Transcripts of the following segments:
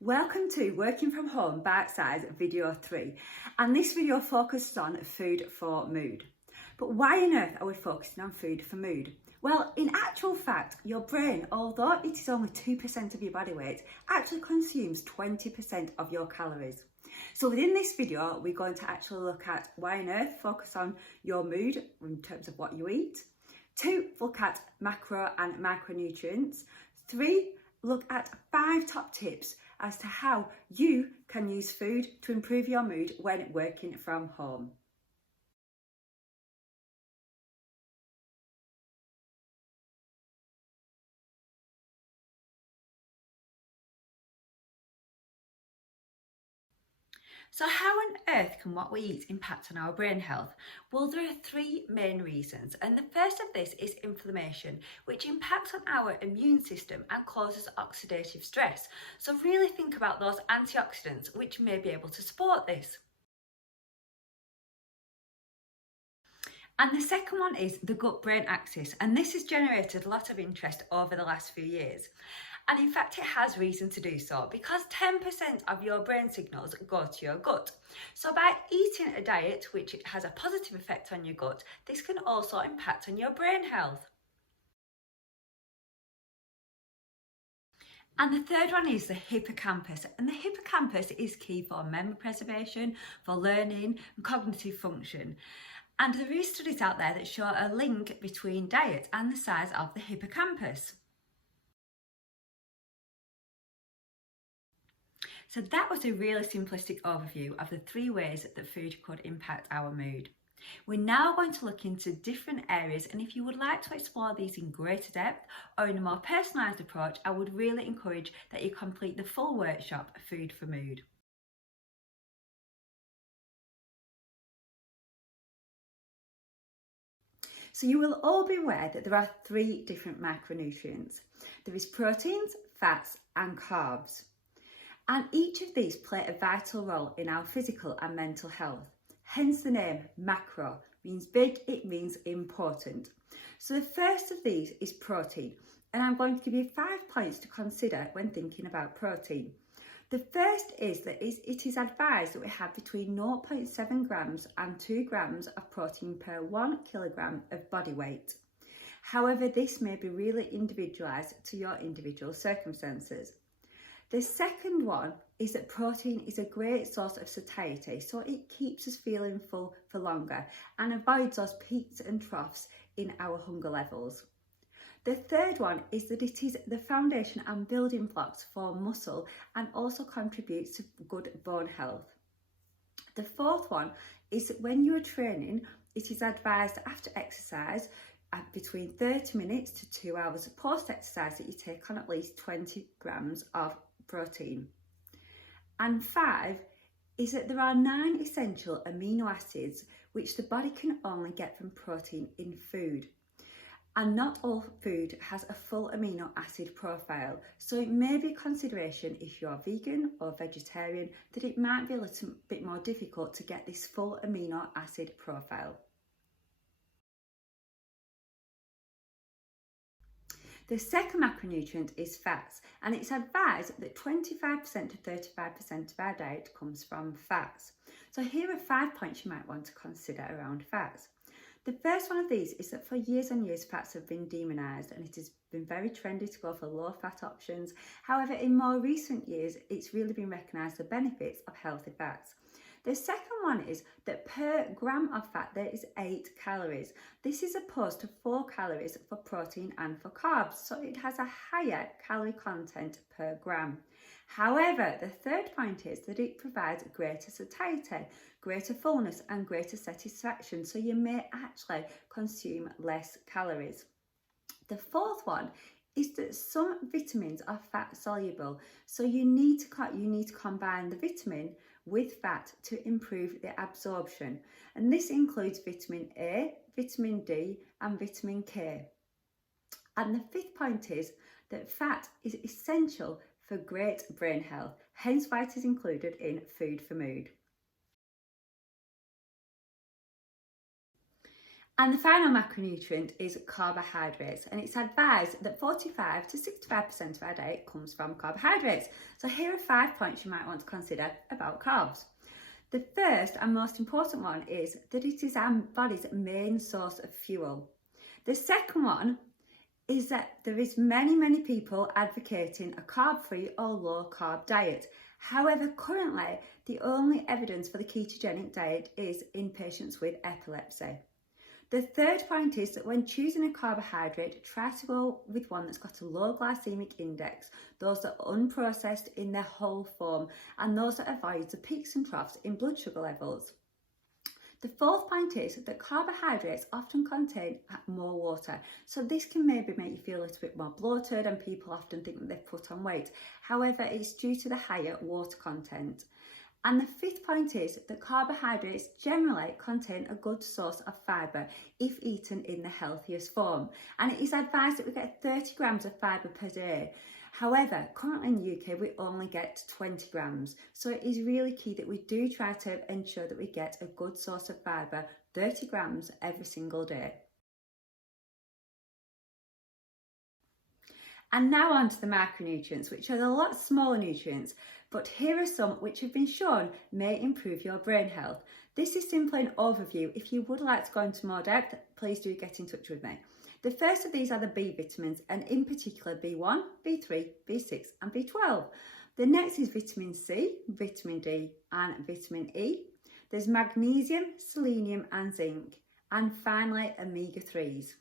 Welcome to Working From Home Bite Size Video 3, and this video focuses on food for mood. But why on earth are we focusing on food for mood? Well, in actual fact, your brain, although it is only 2% of your body weight, actually consumes 20% of your calories. So within this video, we're going to actually look at why on earth focus on your mood in terms of what you eat. 2, look at macro and micronutrients. 3, look at 5 top tips as to how you can use food to improve your mood when working from home. So how on earth can what we eat impact on our brain health? Well, there are 3 main reasons, and the first of this is inflammation, which impacts on our immune system and causes oxidative stress. So really think about those antioxidants which may be able to support this. And the second one is the gut-brain axis, and this has generated a lot of interest over the last few years. And in fact, it has reason to do so because 10% of your brain signals go to your gut. So by eating a diet which has a positive effect on your gut, this can also impact on your brain health. And the third one is the hippocampus, and the hippocampus is key for memory preservation, for learning and cognitive function. And there is studies out there that show a link between diet and the size of the hippocampus. So that was a really simplistic overview of the 3 ways that food could impact our mood. We're now going to look into different areas, and if you would like to explore these in greater depth or in a more personalised approach, I would really encourage that you complete the full workshop, Food for Mood. So you will all be aware that there are 3 different macronutrients. There is proteins, fats and carbs. And each of these play a vital role in our physical and mental health. Hence the name macro, means big, it means important. So the first of these is protein, and I'm going to give you 5 points to consider when thinking about protein. The first is that it is advised that we have between 0.7 grams and 2 grams of protein per 1 kilogram of body weight. However, this may be really individualised to your individual circumstances. The second one is that protein is a great source of satiety, so it keeps us feeling full for longer and avoids those peaks and troughs in our hunger levels. The third one is that it is the foundation and building blocks for muscle and also contributes to good bone health. The fourth one is that when you are training, it is advised after exercise between 30 minutes to 2 hours post-exercise that you take on at least 20 grams of protein. And 5 is that there are 9 essential amino acids which the body can only get from protein in food. And not all food has a full amino acid profile, so it may be a consideration if you're vegan or vegetarian that it might be a little bit more difficult to get this full amino acid profile. The second macronutrient is fats, and it's advised that 25% to 35% of our diet comes from fats. So here are 5 points you might want to consider around fats. The first one of these is that for years and years fats have been demonised, and it has been very trendy to go for low fat options. However, in more recent years it's really been recognised the benefits of healthy fats. The second one is that per gram of fat there is 8 calories. This is opposed to 4 calories for protein and for carbs, so it has a higher calorie content per gram. However, the third point is that it provides greater satiety, greater fullness and greater satisfaction, so you may actually consume less calories. The fourth one is that some vitamins are fat soluble, so you need to combine the vitamin with fat to improve the absorption, and this includes vitamin A, vitamin D and vitamin K. And the fifth point is that fat is essential for great brain health, hence why it is included in Food for Mood. And the final macronutrient is carbohydrates, and it's advised that 45 to 65% of our diet comes from carbohydrates. So here are 5 points you might want to consider about carbs. The first and most important one is that it is our body's main source of fuel. The second one is that there is many people advocating a carb-free or low-carb diet. However, currently the only evidence for the ketogenic diet is in patients with epilepsy. The third point is that when choosing a carbohydrate, try to go with one that's got a low glycemic index, those that are unprocessed in their whole form, and those that avoid the peaks and troughs in blood sugar levels. The fourth point is that carbohydrates often contain more water, so this can maybe make you feel a little bit more bloated and people often think that they've put on weight. However, it's due to the higher water content. And the fifth point is that carbohydrates generally contain a good source of fibre if eaten in the healthiest form. And it is advised that we get 30 grams of fibre per day. However, currently in the UK, we only get 20 grams. So it is really key that we do try to ensure that we get a good source of fibre, 30 grams every single day. And now on to the macronutrients, which are a lot smaller nutrients, but here are some which have been shown may improve your brain health. This is simply an overview. If you would like to go into more depth, please do get in touch with me. The first of these are the B vitamins, and in particular B1, B3, B6 and B12. The next is vitamin C, vitamin D and vitamin E. There's magnesium, selenium and zinc. And finally, omega-3s.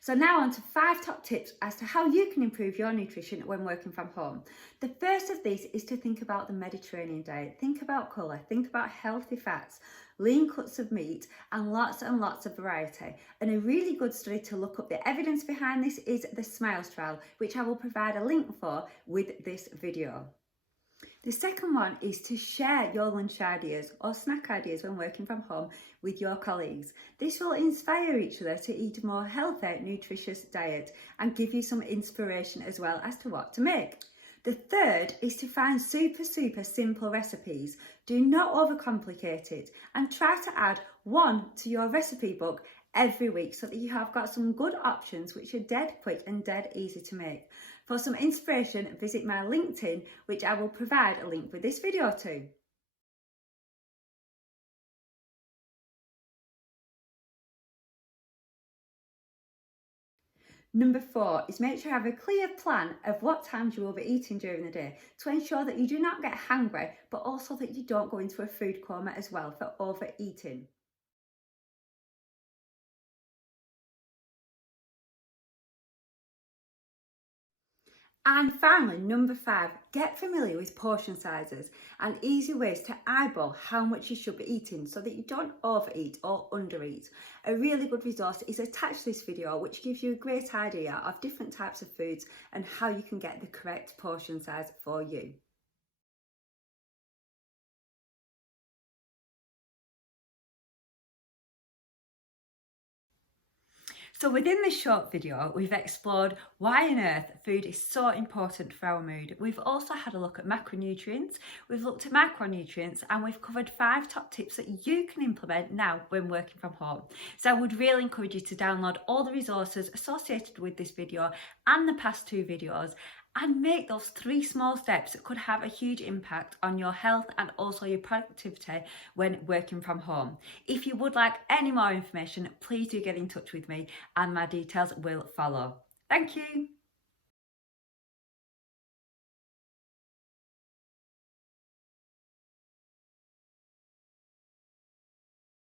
So now on to 5 top tips as to how you can improve your nutrition when working from home. The first of these is to think about the Mediterranean diet. Think about colour, think about healthy fats, lean cuts of meat and lots of variety. And a really good study to look up the evidence behind this is the SMILES trial, which I will provide a link for with this video. The second one is to share your lunch ideas or snack ideas when working from home with your colleagues. This will inspire each other to eat a more healthy, nutritious diet and give you some inspiration as well as to what to make. The third is to find super simple recipes. Do not overcomplicate it and try to add one to your recipe book every week so that you have got some good options which are dead quick and dead easy to make. For some inspiration, visit my LinkedIn, which I will provide a link with this video to. Number 4 is make sure you have a clear plan of what times you will be eating during the day to ensure that you do not get hungry, but also that you don't go into a food coma as well for overeating. And finally, number 5, get familiar with portion sizes and easy ways to eyeball how much you should be eating so that you don't overeat or undereat. A really good resource is attached to this video, which gives you a great idea of different types of foods and how you can get the correct portion size for you. So within this short video, we've explored why on earth food is so important for our mood. We've also had a look at macronutrients, we've looked at micronutrients, and we've covered 5 top tips that you can implement now when working from home. So I would really encourage you to download all the resources associated with this video and the past 2 videos and make those 3 small steps that could have a huge impact on your health and also your productivity when working from home. If you would like any more information, please do get in touch with me and my details will follow. Thank you.